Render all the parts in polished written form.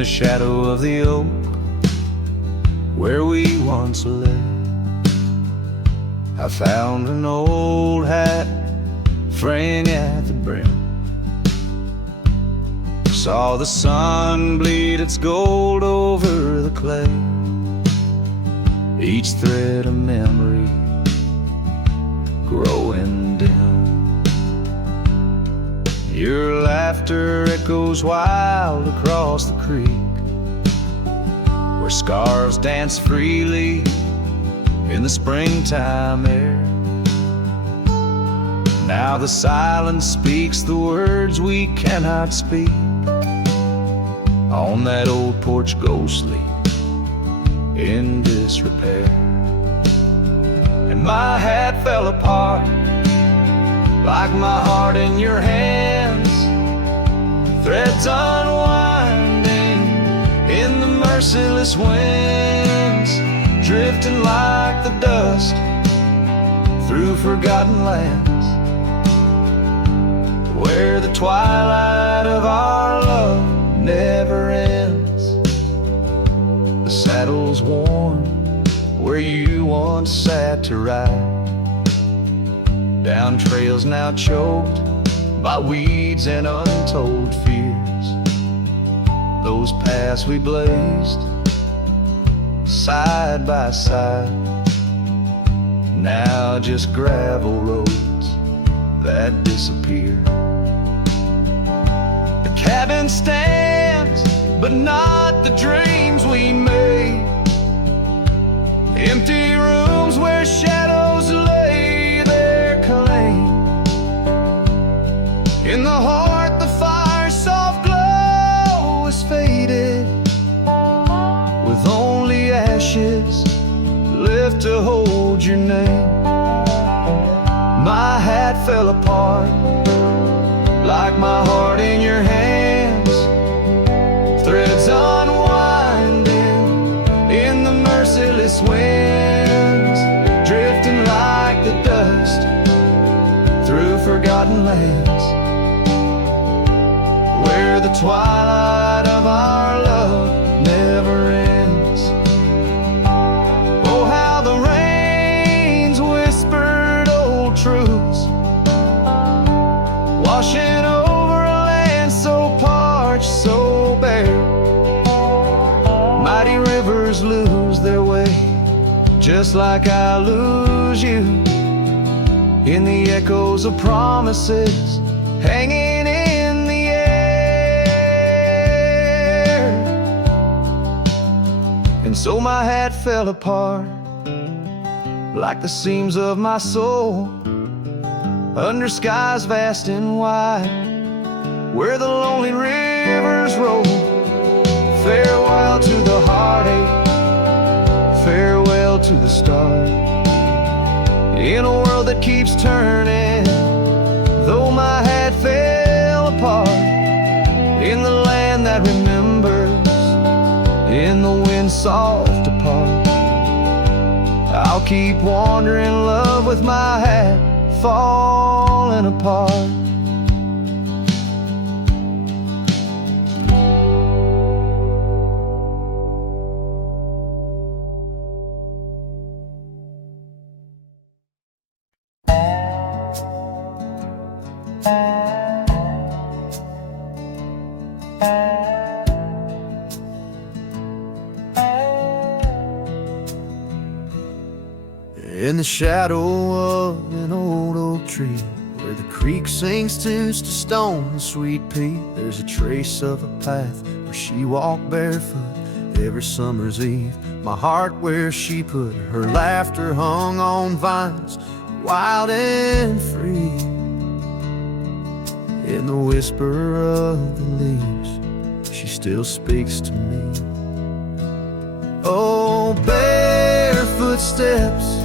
the shadow of the oak where we once lay. I found an old hat fraying at the brim. Saw the sun bleed its gold over the clay. Each thread a memory growing dim. Your laughter echoes wild across the creek, where scars dance freely in the springtime air. Now the silence speaks the words we cannot speak. On that old porch ghostly in disrepair. And my hat fell apart like my heart in your hands. Threads unwinding in the merciless winds, drifting like the dust through forgotten lands, where the twilight of our love never ends. The saddle's worn where you once sat to ride, down trails now choked by weeds and untold fears. Those paths we blazed side by side, now just gravel roads that disappear. The cabin stands, but not the dreams we made. Empty rooms where shadows lay their claim. In the heart the fire's soft glow is faded, with only ashes left to hold your name. My hat fell apart like my heart in your hands. Threads unwinding in the merciless winds, drifting like the dust through forgotten lands, where the twilight of our love never ends. Oh, how the rains whispered old truths, washing over a land so parched, so bare. Mighty rivers lose their way, just like I lose you, in the echoes of promises hanging in the air. And so my hat fell apart like the seams of my soul, under skies vast and wide, where the lonely rivers roll. Farewell to the heartache, farewell to the start, in a world that keeps turning. Though my hat fell apart, in the land that remembers, in the wind's soft depart, I'll keep wandering love with my hat falling apart. In the shadow of an old oak tree, where the creek sings tunes to stone and sweet pea, there's a trace of a path where she walked barefoot every summer's eve. My heart where she put her laughter hung on vines, wild and free. In the whisper of the leaves, she still speaks to me. Oh, barefoot steps,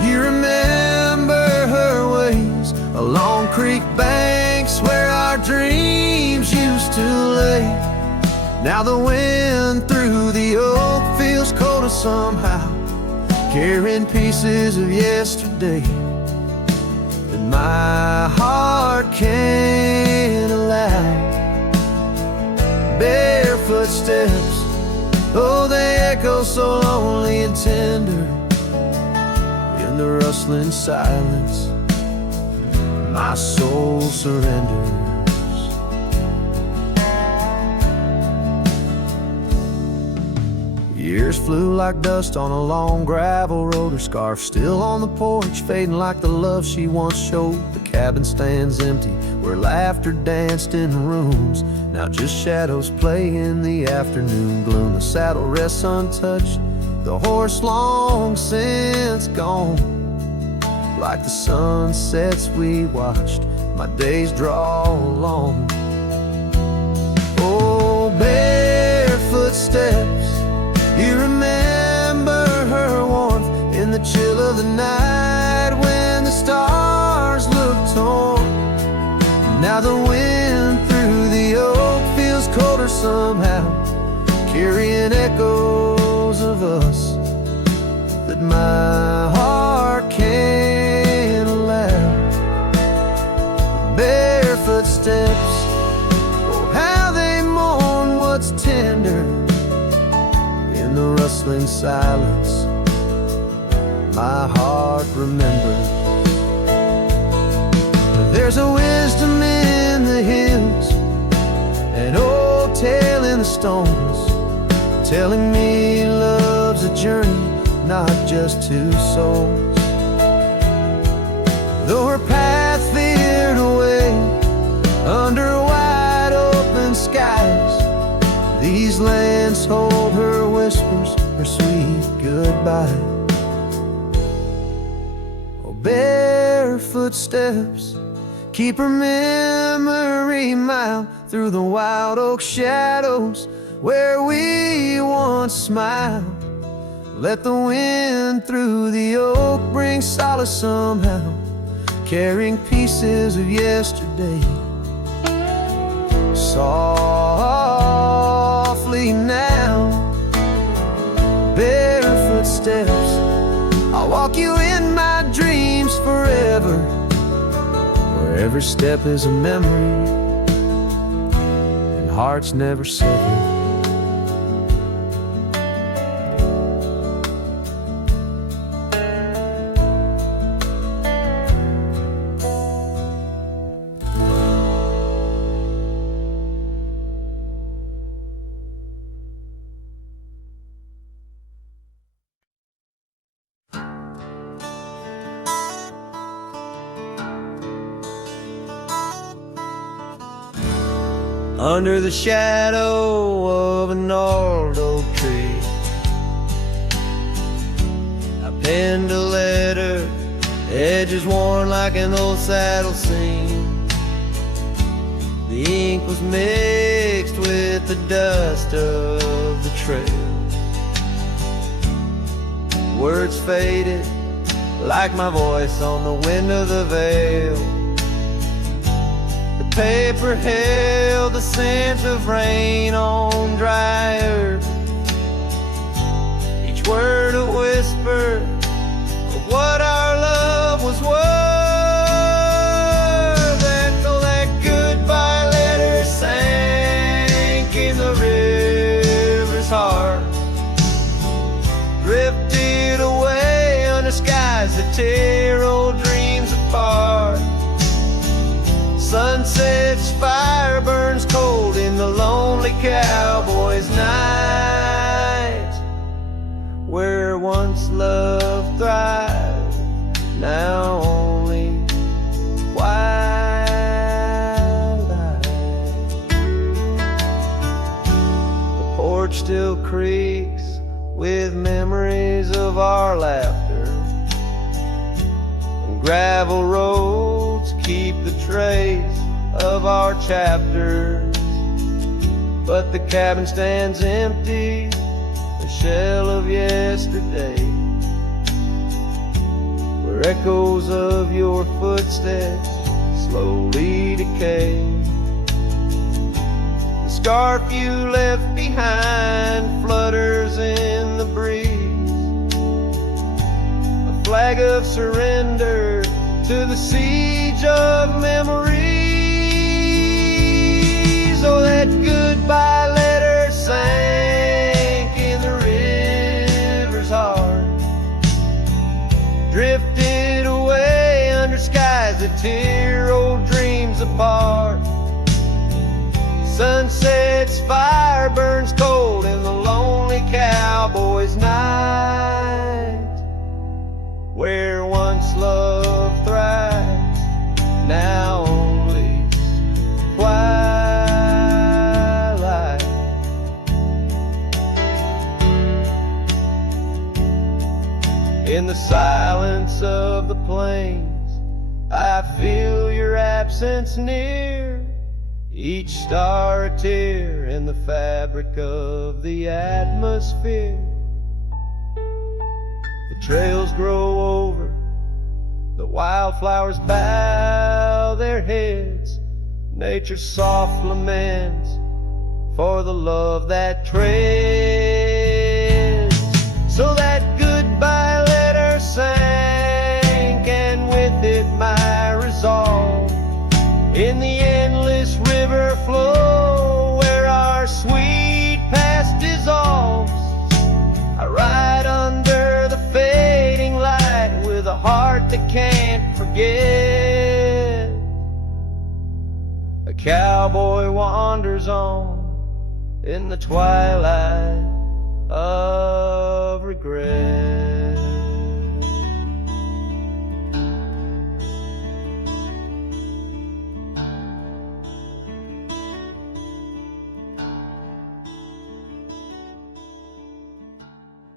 you remember her ways, along creek banks where our dreams used to lay. Now the wind through the oak feels colder somehow, carrying pieces of yesterday that my heart can't allow. barefoot steps, oh, they echo so lonely and tender. In the rustling silence, my soul surrenders. Years flew like dust on a long gravel road. Her scarf still on the porch, fading like the love she once showed. The cabin stands empty, where laughter danced in rooms. Now just shadows play in the afternoon gloom. The saddle rests untouched, the horse long since gone. Like the sunsets we watched, my days draw long. Oh, barefoot steps, you remember her warmth in the chill of the night when the stars looked torn. Now the wind through the oak feels colder somehow, carrying echoes of us that my heart can't allow. Barefoot steps, oh, how they mourn what's tender. In the rustling silence, my heart remembers. There's a wisdom in the hills, an old tale in the stones, telling me love's a journey, not just two souls. Though her path veered away under wide open skies, these lands hold her whispers, her sweet goodbye. Oh, barefoot steps, keep her memory mild through the wild oak shadows where we once smiled. Let the wind through the oak bring solace somehow, carrying pieces of yesterday. Softly now, barefoot steps, I'll walk you in my dreams forever, where every step is a memory and hearts never sever. Under the shadow of an gnarled oak tree, I penned a letter, edges worn like an old saddle seam. The ink was mixed with the dust of the trail. Words faded like my voice on the wind of the veil. Paper held the scent of rain on dry earth, each word a whisper of what our love was worth. And though that goodbye letter sank in the river's heart, drifted away under skies that tear old dreams apart. Sunset's fire burns cold in the lonely cowboy's night, where once love thrived, now only twilight. The porch still creaks with memories of our laughter, and gravel roads keep the trace of our chapters. But the cabin stands empty, a shell of yesterday, where echoes of your footsteps slowly decay. The scarf you left behind flutters in the breeze, a flag of surrender to the siege of memories. Oh, that goodbye cowboy's night, where once love thrived, now only twilight. In the silence of the plains, I feel your absence near, each star a tear in the fabric of the atmosphere. The trails grow over, the wildflowers bow their heads, nature's soft laments for the love that treads. So that goodbye letter sank, and with it my resolve, in the endless river flow where our sweet past dissolves. I ride under the fading light with a heart that can't forget. A cowboy wanders on in the twilight of